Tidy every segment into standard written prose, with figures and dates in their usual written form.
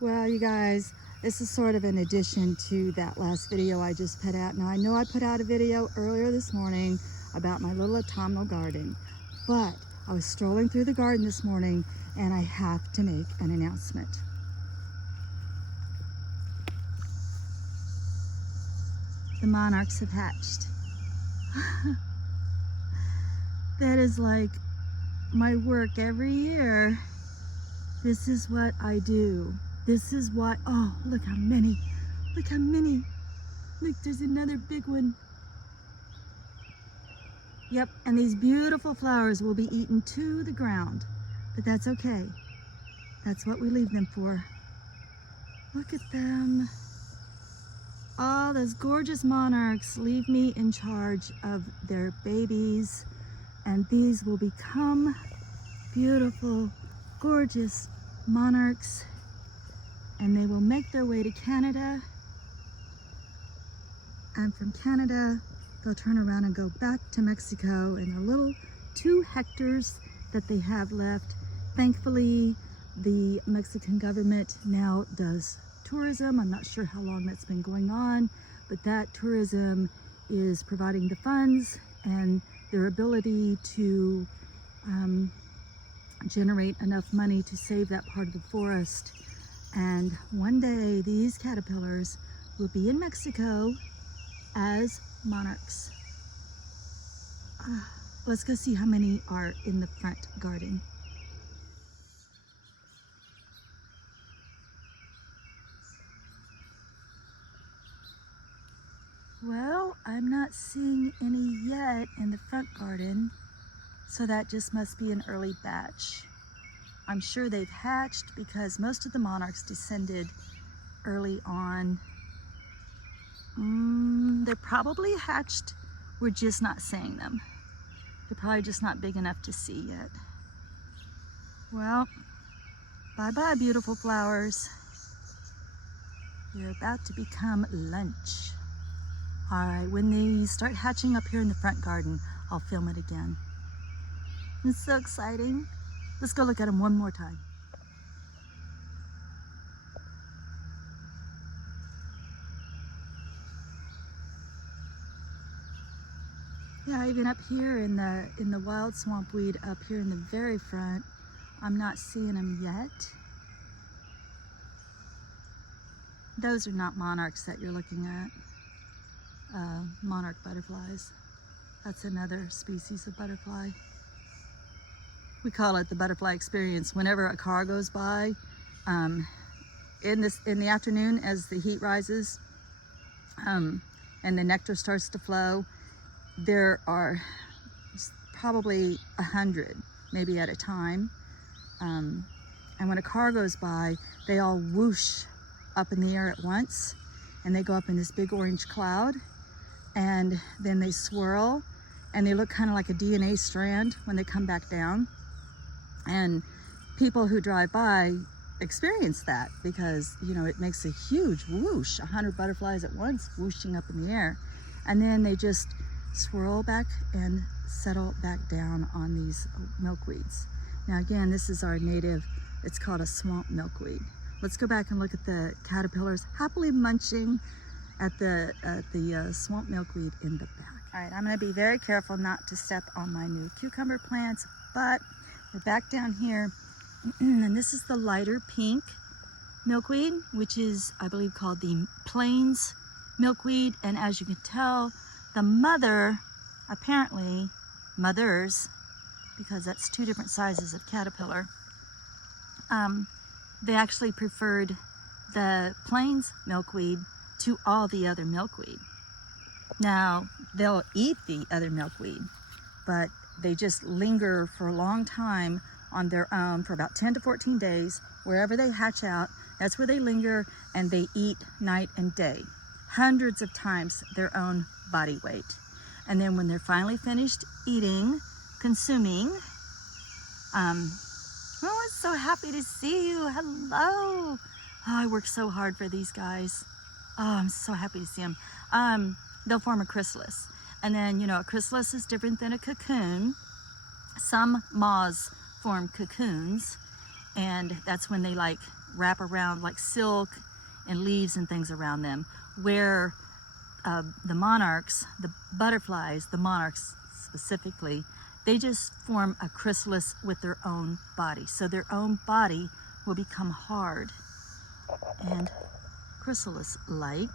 Well, you guys, this is sort of an addition to that last video I just put out. Now, I know I put out a video earlier this morning about my little autumnal garden, but I was strolling through the garden this morning and I have to make an announcement. The monarchs have hatched. That is like my work every year. This is what I do. This is what, oh, look how many. Look how many. Look, there's another big one. Yep, and these beautiful flowers will be eaten to the ground, but that's okay. That's what we leave them for. Look at them. All those gorgeous monarchs leave me in charge of their babies, and these will become beautiful, gorgeous monarchs, and they will make their way to Canada, and from Canada they'll turn around and go back to Mexico in the little 2 hectares that they have left. Thankfully, the Mexican government now does tourism. I'm not sure how long that's been going on, but that tourism is providing the funds and their ability to generate enough money to save that part of the forest. And one day these caterpillars will be in Mexico as monarchs. Let's go see how many are in the front garden. Well, I'm not seeing any yet in the front garden, so that just must be an early batch. I'm sure they've hatched because most of the monarchs descended early on. They're probably hatched, we're just not seeing them. They're probably just not big enough to see yet. Well, bye-bye, beautiful flowers. You're about to become lunch. All right, when they start hatching up here in the front garden, I'll film it again. It's so exciting. Let's go look at them one more time. Yeah, even up here in the wild swamp weed up here in the very front, I'm not seeing them yet. Those are not monarchs that you're looking at. Monarch butterflies. That's another species of butterfly. We call it the butterfly experience. Whenever a car goes by, in the afternoon as the heat rises, and the nectar starts to flow, there are probably 100, maybe at a time. And when a car goes by, they all whoosh up in the air at once, and they go up in this big orange cloud, and then they swirl, and they look kind of like a DNA strand when they come back down. And people who drive by experience that because, you know, it makes a huge whoosh, 100 butterflies at once whooshing up in the air. And then they just swirl back and settle back down on these milkweeds. Now again, this is our native, it's called a swamp milkweed. Let's go back and look at the caterpillars happily munching at the swamp milkweed in the back. All right, I'm gonna be very careful not to step on my new cucumber plants, but we're back down here, and this is the lighter pink milkweed, which is, I believe, called the plains milkweed. And as you can tell, the mother, apparently, mothers, because that's 2 different sizes of caterpillar, they actually preferred the plains milkweed to all the other milkweed. Now, they'll eat the other milkweed, but they just linger for a long time on their own for about 10 to 14 days. Wherever they hatch out, that's where they linger, and they eat night and day, hundreds of times their own body weight. And then when they're finally finished eating, consuming, oh, I'm so happy to see you. Hello. Oh, I work so hard for these guys. Oh, I'm so happy to see them. They'll form a chrysalis. And then, you know, a chrysalis is different than a cocoon. Some moths form cocoons, and that's when they like wrap around like silk and leaves and things around them, where the monarchs, the butterflies, the monarchs specifically, they just form a chrysalis with their own body. So their own body will become hard and chrysalis-like,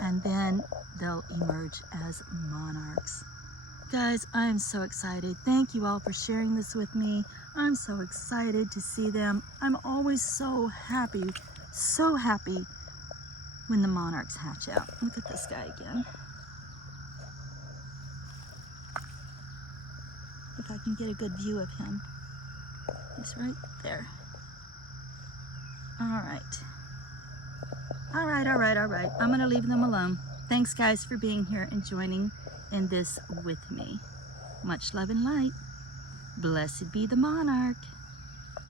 and then they'll emerge as monarchs. Guys, I am so excited. Thank you all for sharing this with me. I'm so excited to see them. I'm always so happy when the monarchs hatch out. Look at this guy again. If I can get a good view of him. He's right there. All right. All right. I'm gonna leave them alone. Thanks guys for being here and joining in this with me. Much love and light. Blessed be the monarch.